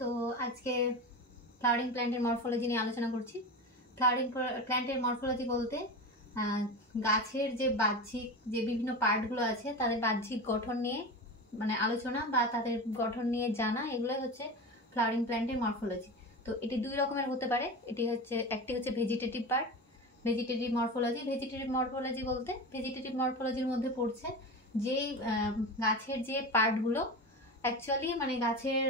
তো আজকে ফ্লাওয়ারিং প্ল্যান্টের মরফোলজি নিয়ে আলোচনা করছি। ফ্লাওয়ারিং প্ল্যান্টের মরফোলজি বলতে গাছের যে বাহ্যিক যে বিভিন্ন পার্টগুলো আছে তাদের বাহ্যিক গঠন নিয়ে মানে আলোচনা বা তাদের গঠন নিয়ে জানা, এগুলোই হচ্ছে ফ্লাওয়ারিং প্ল্যান্টের মরফোলজি। তো এটি দুই রকমের হতে পারে। একটি হচ্ছে vegetative part, vegetative morphology. Vegetative morphology বলতে ভেজিটেটিভ মরফোলজির মধ্যে পড়ছে যেই গাছের যে পার্টগুলো অ্যাকচুয়ালি মানে গাছের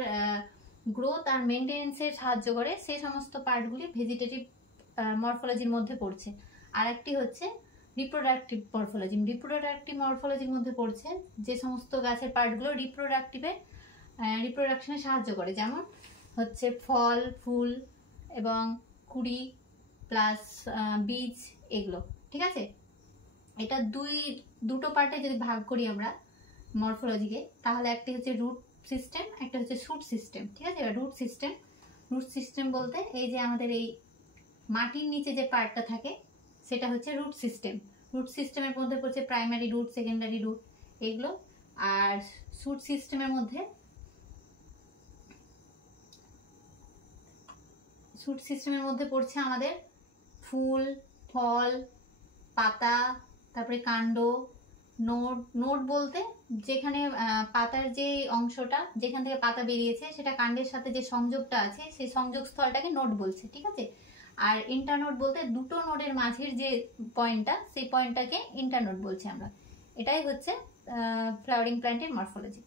গ্রোথ আর মেনটেন্যান্সে সাহায্য করে, সেই সমস্ত পার্টগুলি ভেজিটেটিভ মরফোলজির মধ্যে পড়ছে। আর একটি হচ্ছে রিপ্রোডাক্টিভ মরফোলজি। রিপ্রোডাক্টিভ মরফোলজির মধ্যে পড়ছে যে সমস্ত গাছের পার্টগুলো রিপ্রোডাকশনে সাহায্য করে, যেমন হচ্ছে ফল, ফুল এবং কুড়ি প্লাস বীজ, এগুলো। ঠিক আছে, এটা দুটো পার্টে যদি ভাগ করি আমরা মরফোলজিকে, তাহলে একটি হচ্ছে রুট সিস্টেম, একটা হচ্ছে শুট সিস্টেম। ঠিক আছে, রুট সিস্টেম বলতে এই যে আমাদের এই মাটির নিচে যে পার্টটা থাকে সেটা হচ্ছে রুট সিস্টেম। রুট সিস্টেমের মধ্যে পড়ছে প্রাইমারি রুট, সেকেন্ডারি রুট, এগুলো। আর শুট সিস্টেমের মধ্যে পড়ছে আমাদের ফুল, ফল, পাতা, তারপরে কাণ্ড, নোড বলতে যেখানে পাতার যে অংশটা যেখান থেকে পাতা বেরিয়েছে সেটা কাণ্ডের সাথে যে সংযোগটা আছে সেই সংযোগ স্থলটাকে নোড বলছে। ঠিক আছে, আর ইন্টারনোড বলতে দুটো নোডের মাঝের যে পয়েন্টটা, সেই পয়েন্টটাকে ইন্টারনোড বলছি আমরা। এটাই হচ্ছে ফ্লাওয়ারিং প্ল্যান্টের মরফোলজি।